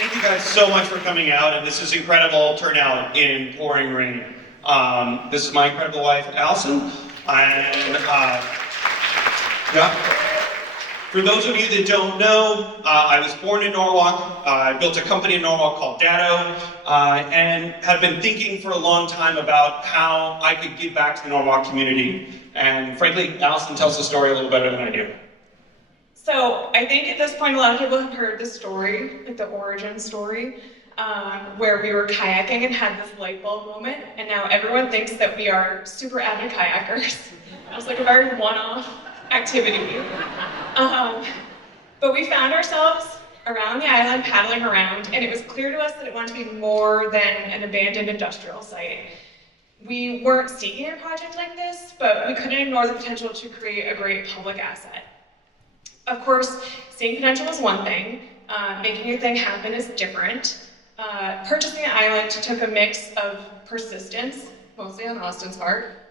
Thank you guys so much for coming out, and this is incredible turnout in pouring rain. This is my incredible wife, Allison, and for those of you that don't know, I was born in Norwalk. I built a company in Norwalk called Datto, and have been thinking for a long time about how I could give back to the Norwalk community. And frankly, Allison tells the story a little better than I do. So I think at this point, a lot of people have heard the story, like the origin story, where we were kayaking and had this light bulb moment, and now everyone thinks that we are super avid kayakers. It was like a very one-off activity. But we found ourselves around the island paddling around, and it was clear to us that it wanted to be more than an abandoned industrial site. We weren't seeking a project like this, but we couldn't ignore the potential to create a great public asset. Of course, seeing potential is one thing, making your thing happen is different. Purchasing the island took a mix of persistence, mostly on Austin's part.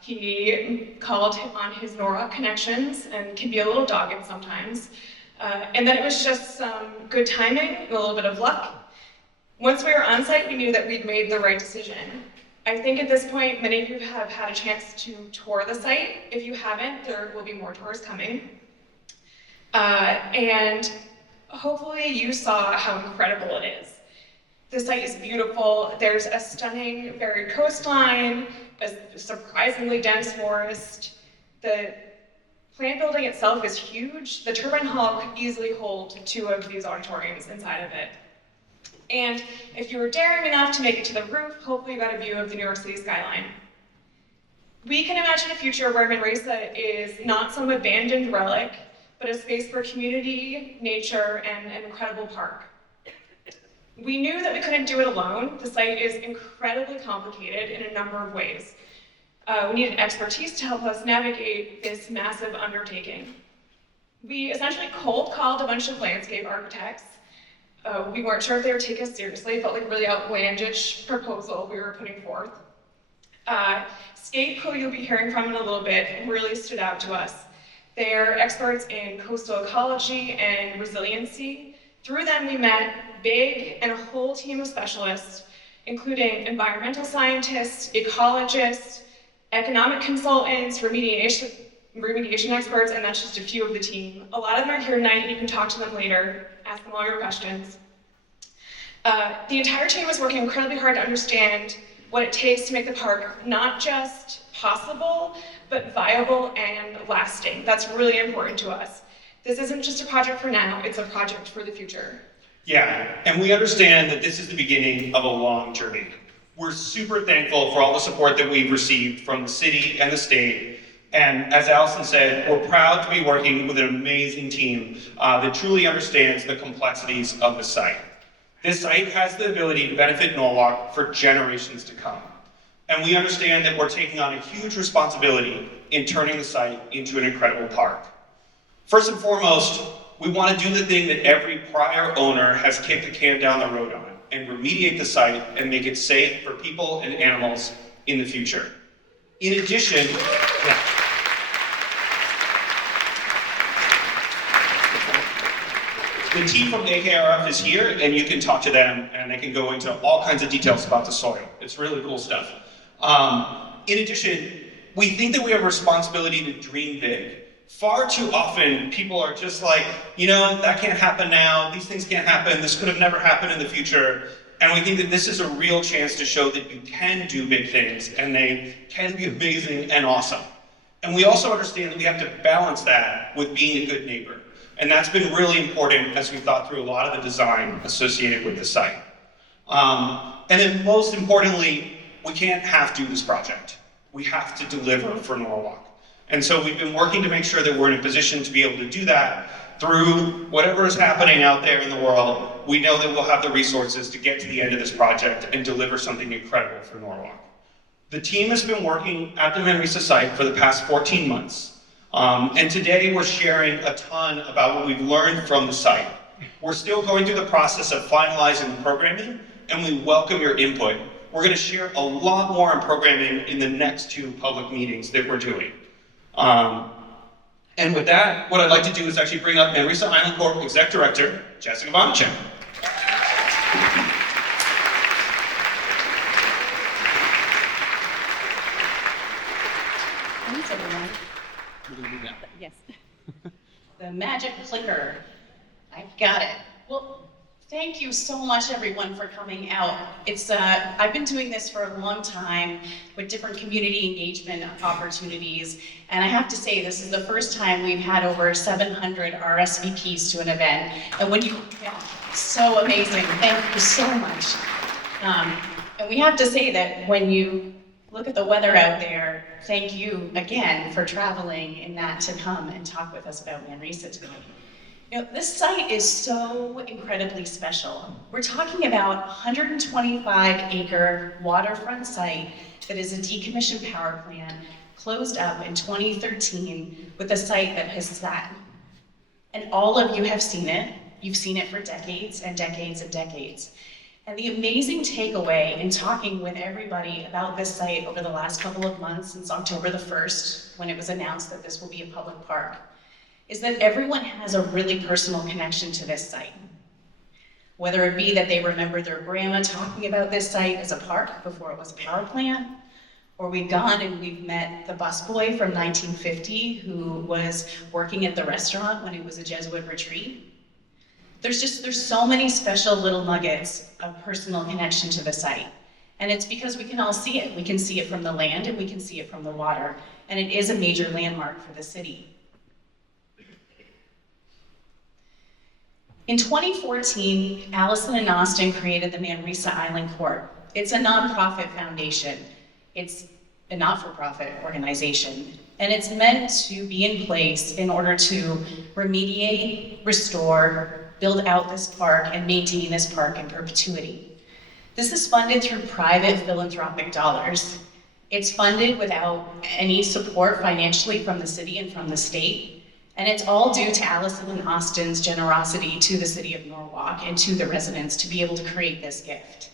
He called on his Norwalk connections and can be a little dogged sometimes. And then it was just some good timing and a little bit of luck. Once we were on site, we knew that we'd made the right decision. I think at this point, many of you have had a chance to tour the site. If you haven't, there will be more tours coming. And hopefully you saw how incredible it is. The site is beautiful. There's a stunning varied coastline, a surprisingly dense forest. The plant building itself is huge. The turbine hall could easily hold 2 of these auditoriums inside of it. And if you were daring enough to make it to the roof, hopefully you got a view of the New York City skyline. We can imagine a future where Manresa is not some abandoned relic, but a space for community, nature, and an incredible park. We knew that we couldn't do it alone. The site is incredibly complicated in a number of ways. We needed expertise to help us navigate this massive undertaking. We essentially cold called a bunch of landscape architects. We weren't sure if they would take us seriously. It felt like a really outlandish proposal we were putting forth. SCAPE, who you'll be hearing from in a little bit, really stood out to us. They're experts in coastal ecology and resiliency. Through them, we met Big and a whole team of specialists, including environmental scientists, ecologists, economic consultants, remediation experts, and that's just a few of the team. A lot of them are here tonight, and you can talk to them later, ask them all your questions. The entire team was working incredibly hard to understand what it takes to make the park not just possible, but viable and lasting. That's really important to us. This isn't just a project for now, it's a project for the future. Yeah, and we understand that this is the beginning of a long journey. We're super thankful for all the support that we've received from the city and the state. And as Allison said, we're proud to be working with an amazing team that truly understands the complexities of the site. This site has the ability to benefit Norwalk for generations to come. And we understand that we're taking on a huge responsibility in turning the site into an incredible park. First and foremost, we want to do the thing that every prior owner has kicked the can down the road on, and remediate the site and make it safe for people and animals in the future. In addition, the team from AKRF is here, and you can talk to them, and they can go into all kinds of details about the soil. It's really cool stuff. In addition, we think that we have a responsibility to dream big. Far too often, people are just like, you know, that can't happen now, these things can't happen, this could have never happened in the future. And we think that this is a real chance to show that you can do big things, and they can be amazing and awesome. And we also understand that we have to balance that with being a good neighbor. And that's been really important as we thought through a lot of the design associated with the site. And then most importantly, we can't half-do this project. We have to deliver for Norwalk. And so we've been working to make sure that we're in a position to be able to do that through whatever is happening out there in the world. We know that we'll have the resources to get to the end of this project and deliver something incredible for Norwalk. The team has been working at the Manresa site for the past 14 months. And today we're sharing a ton about what we've learned from the site. We're still going through the process of finalizing the programming, and we welcome your input. We're going to share a lot more on programming in the next 2 public meetings that we're doing. And with that, what I'd like to do is actually bring up Manresa Island Corp Exec Director, Jessica Vonashek. the magic clicker. I got it. Well, thank you so much, everyone, for coming out. I've been doing this for a long time with different community engagement opportunities, and I have to say, this is the first time we've had over 700 RSVPs to an event, and so amazing. Thank you so much. And we have to say that when you look at the weather out there, thank you again for traveling in that to come and talk with us about Manresa tonight. You know, this site is so incredibly special. We're talking about a 125-acre waterfront site that is a decommissioned power plant, closed up in 2013 with a site that has sat. And all of you have seen it. You've seen it for decades and decades and decades. And the amazing takeaway in talking with everybody about this site over the last couple of months, since October the 1st, when it was announced that this will be a public park, is that everyone has a really personal connection to this site. Whether it be that they remember their grandma talking about this site as a park before it was a power plant, or we've gone and we've met the busboy from 1950 who was working at the restaurant when it was a Jesuit retreat. There's so many special little nuggets of personal connection to the site. And it's because we can all see it. We can see it from the land and we can see it from the water. And it is a major landmark for the city. In 2014, Allison and Austin created the Manresa Island Corp. It's a nonprofit foundation. It's a not-for-profit organization. And it's meant to be in place in order to remediate, restore, build out this park, and maintain this park in perpetuity. This is funded through private philanthropic dollars. It's funded without any support financially from the city and from the state. And it's all due to Allison and Austin's generosity to the city of Norwalk and to the residents to be able to create this gift.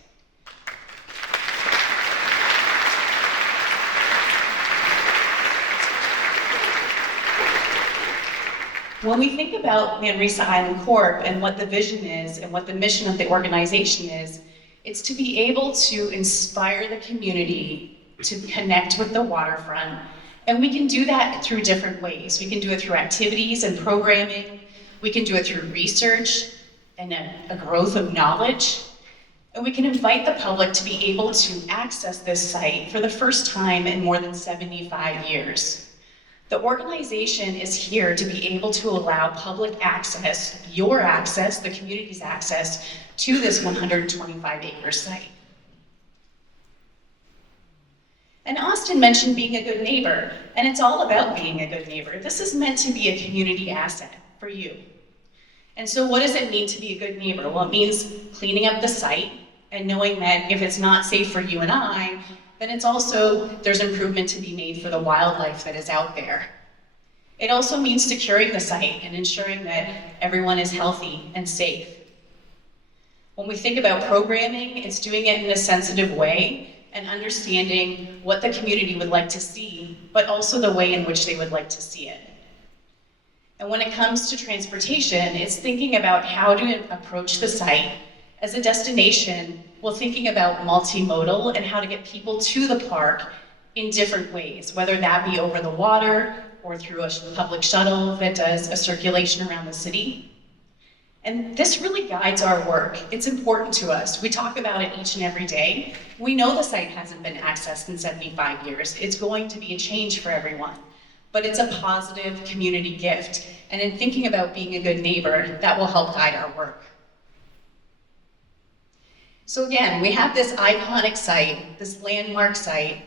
When we think about Manresa Island Corp and what the vision is and what the mission of the organization is, it's to be able to inspire the community to connect with the waterfront. And we can do that through different ways. We can do it through activities and programming. We can do it through research and a growth of knowledge. And we can invite the public to be able to access this site for the first time in more than 75 years. The organization is here to be able to allow public access, your access, the community's access, to this 125-acre site. And Austin mentioned being a good neighbor, and it's all about being a good neighbor. This is meant to be a community asset for you. And so what does it mean to be a good neighbor? Well, it means cleaning up the site and knowing that if it's not safe for you and I, then it's also, there's improvement to be made for the wildlife that is out there. It also means securing the site and ensuring that everyone is healthy and safe. When we think about programming, it's doing it in a sensitive way and understanding what the community would like to see, but also the way in which they would like to see it. And when it comes to transportation, it's thinking about how to approach the site as a destination, while thinking about multimodal and how to get people to the park in different ways, whether that be over the water or through a public shuttle that does a circulation around the city. And this really guides our work. It's important to us. We talk about it each and every day. We know the site hasn't been accessed in 75 years. It's going to be a change for everyone, but it's a positive community gift. And in thinking about being a good neighbor, that will help guide our work. So again, we have this iconic site, this landmark site.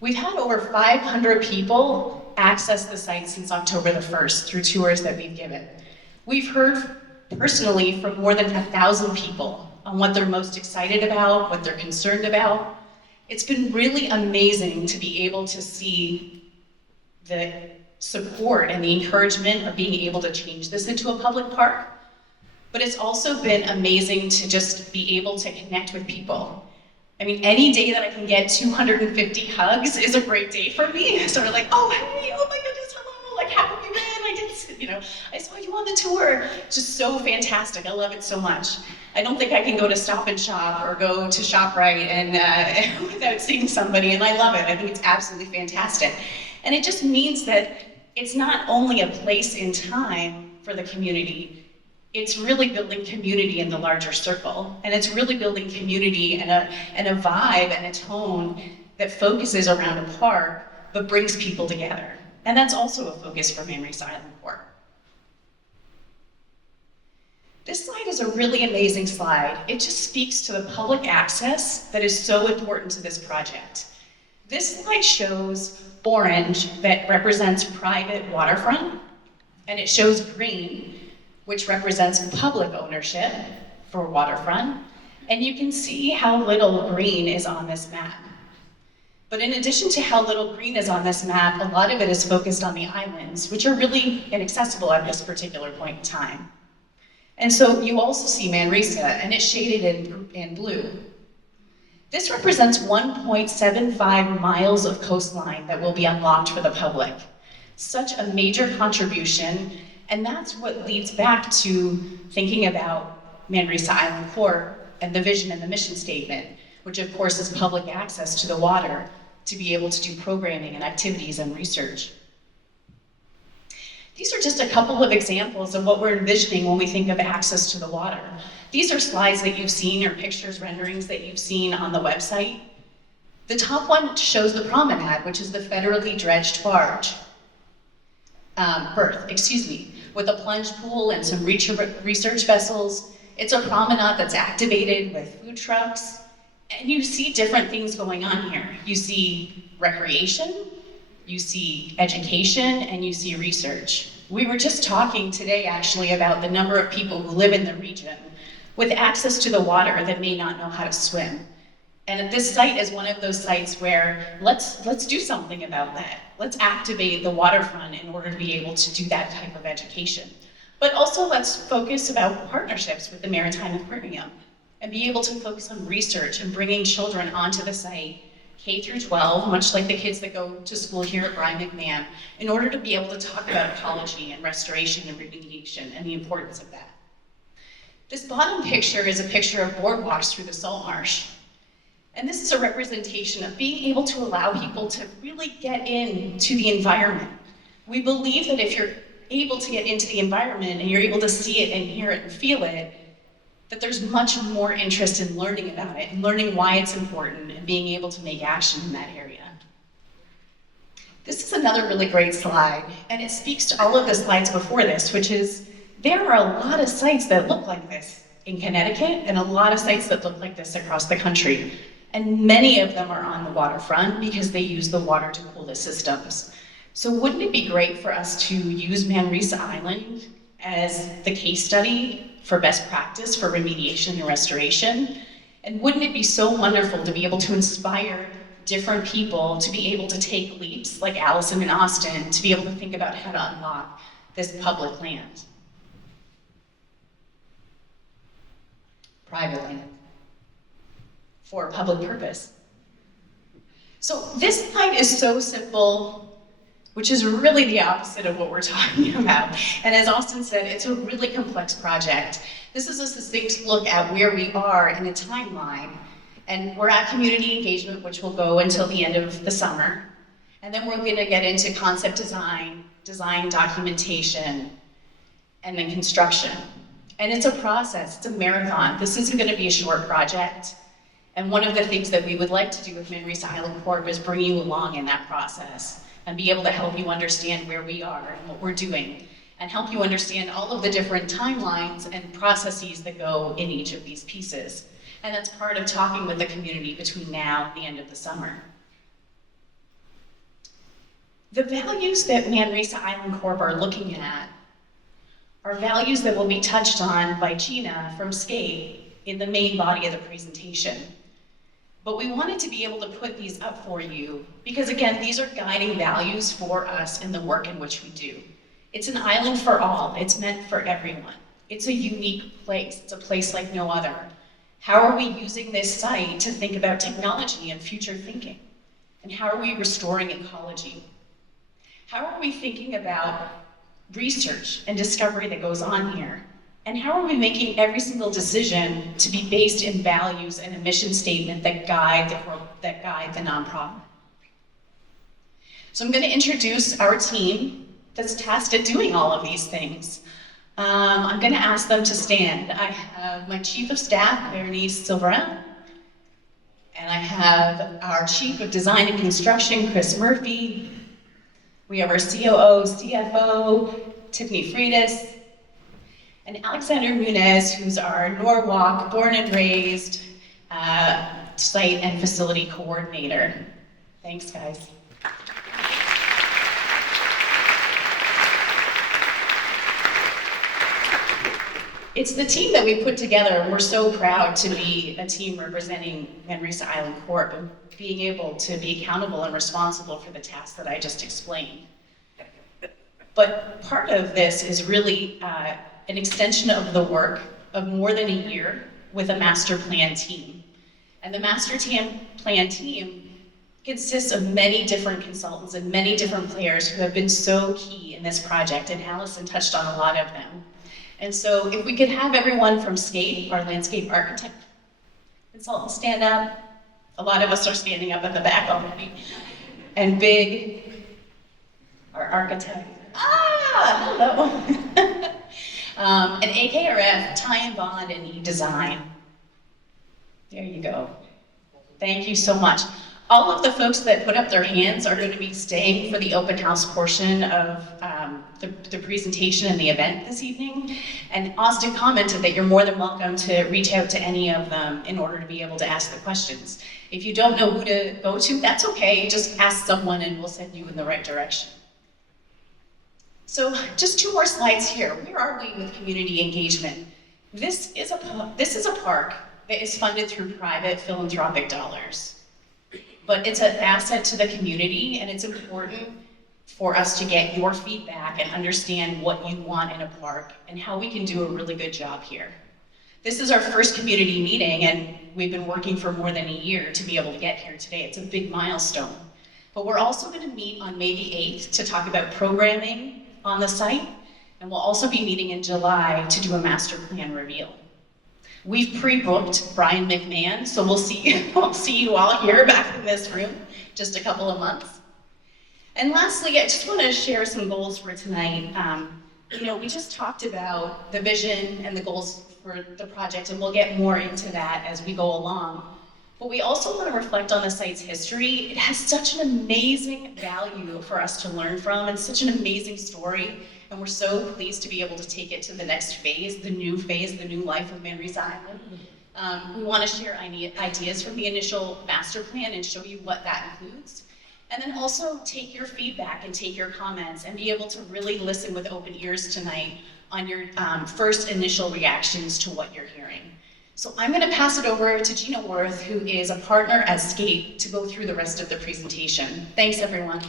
We've had over 500 people access the site since October the 1st through tours that we've given. We've heard personally from more than 1,000 people on what they're most excited about, what they're concerned about. It's been really amazing to be able to see the support and the encouragement of being able to change this into a public park. But it's also been amazing to just be able to connect with people. I mean, any day that I can get 250 hugs is a great day for me. Sort of like, oh, hey, oh my goodness, hello, like, how have you been? I saw you on the tour. Just so fantastic. I love it so much. I don't think I can go to Stop and Shop or go to ShopRite and without seeing somebody, and I love it. I think it's absolutely fantastic. And it just means that it's not only a place in time for the community, it's really building community in the larger circle. And it's really building community and a vibe and a tone that focuses around a park, but brings people together. And that's also a focus for Manresa Island Corp. This slide is a really amazing slide. It just speaks to the public access that is so important to this project. This slide shows orange that represents private waterfront, and it shows green, which represents public ownership for waterfront. And you can see how little green is on this map. But in addition to how little green is on this map, a lot of it is focused on the islands, which are really inaccessible at this particular point in time. And so you also see Manresa, and it's shaded in blue. This represents 1.75 miles of coastline that will be unlocked for the public. Such a major contribution, and that's what leads back to thinking about Manresa Island Corp and the vision and the mission statement, which of course is public access to the water to be able to do programming and activities and research. These are just a couple of examples of what we're envisioning when we think of access to the water. These are slides that you've seen or pictures, renderings that you've seen on the website. The top one shows the promenade, which is the federally dredged berth, with a plunge pool and some research vessels. It's a promenade that's activated with food trucks, and you see different things going on here. You see recreation, you see education, and you see research. We were just talking today actually about the number of people who live in the region with access to the water that may not know how to swim. And this site is one of those sites where let's do something about that. Let's activate the waterfront in order to be able to do that type of education. But also let's focus about partnerships with the Maritime Aquarium and be able to focus on research and bringing children onto the site, K through 12, much like the kids that go to school here at Brian McMahon, in order to be able to talk about ecology and restoration and remediation and the importance of that. This bottom picture is a picture of boardwalks through the salt marsh. And this is a representation of being able to allow people to really get into the environment. We believe that if you're able to get into the environment and you're able to see it and hear it and feel it, that there's much more interest in learning about it and learning why it's important and being able to make action in that area. This is another really great slide, and it speaks to all of the slides before this, which is there are a lot of sites that look like this in Connecticut and a lot of sites that look like this across the country. And many of them are on the waterfront because they use the water to cool the systems. So wouldn't it be great for us to use Manresa Island as the case study for best practice for remediation and restoration? And wouldn't it be so wonderful to be able to inspire different people to be able to take leaps like Allison and Austin to be able to think about how to unlock this public land? Private land. For public purpose. So this slide is so simple, which is really the opposite of what we're talking about. And as Austin said, it's a really complex project. This is a succinct look at where we are in a timeline. And we're at community engagement, which will go until the end of the summer. And then we're gonna get into concept design, design documentation, and then construction. And it's a process, it's a marathon. This isn't gonna be a short project. And one of the things that we would like to do with Manresa Island Corp is bring you along in that process and be able to help you understand where we are and what we're doing and help you understand all of the different timelines and processes that go in each of these pieces. And that's part of talking with the community between now and the end of the summer. The values that Manresa Island Corp are looking at are values that will be touched on by Gena from SCAPE in the main body of the presentation. But we wanted to be able to put these up for you because, again, these are guiding values for us in the work in which we do. It's an island for all. It's meant for everyone. It's a unique place. It's a place like no other. How are we using this site to think about technology and future thinking? And how are we restoring ecology? How are we thinking about research and discovery that goes on here? And how are we making every single decision to be based in values and a mission statement that guide the nonprofit? So I'm going to introduce our team. that's tasked at doing all of these things. I'm going to ask them to stand. I have my Chief of Staff, Berenice Silverin, and I have our Chief of Design and Construction, Chris Murphy. We have our COO, CFO, Tiffany Freitas, and Alexander Munez, who's our Norwalk, born and raised, site and facility coordinator. Thanks, guys. It's the team that we put together, and we're so proud to be a team representing Manresa Island Corp and being able to be accountable and responsible for the tasks that I just explained. But part of this is really an extension of the work of more than a year with a master plan team. And the master plan team consists of many different consultants and many different players who have been so key in this project, and Allison touched on a lot of them. And so if we could have everyone from SCAPE, our landscape architect consultant, stand up. A lot of us are standing up at the back already. And Big, our architect. Hello. And AKRF, Tie and Bond, and E-Design. There you go. Thank you so much. All of the folks that put up their hands are going to be staying for the open house portion of the presentation and the event this evening. And Austin commented that you're more than welcome to reach out to any of them in order to be able to ask the questions. If you don't know who to go to, that's okay. Just ask someone and we'll send you in the right direction. So just 2 more slides here. Where are we with community engagement? This is a park that is funded through private philanthropic dollars. But it's an asset to the community, and it's important for us to get your feedback and understand what you want in a park and how we can do a really good job here. This is our first community meeting, and we've been working for more than a year to be able to get here today. It's a big milestone. But we're also going to meet on May the 8th to talk about programming on the site, and we'll also be meeting in July to do a master plan reveal. We've pre-booked Brian McMahon, so we'll see you all here back in this room, just a couple of months. And lastly, I just want to share some goals for tonight. We just talked about the vision and the goals for the project, and we'll get more into that as we go along. But we also want to reflect on the site's history. It has such an amazing value for us to learn from, and such an amazing story. And we're so pleased to be able to take it to the next phase, the new life of Manresa Island. We want to share ideas from the initial master plan and show you what that includes. And then also take your feedback and take your comments and be able to really listen with open ears tonight on your first initial reactions to what you're hearing. So I'm going to pass it over to Gena Wirth, who is a partner at SCAPE, to go through the rest of the presentation. Thanks, everyone.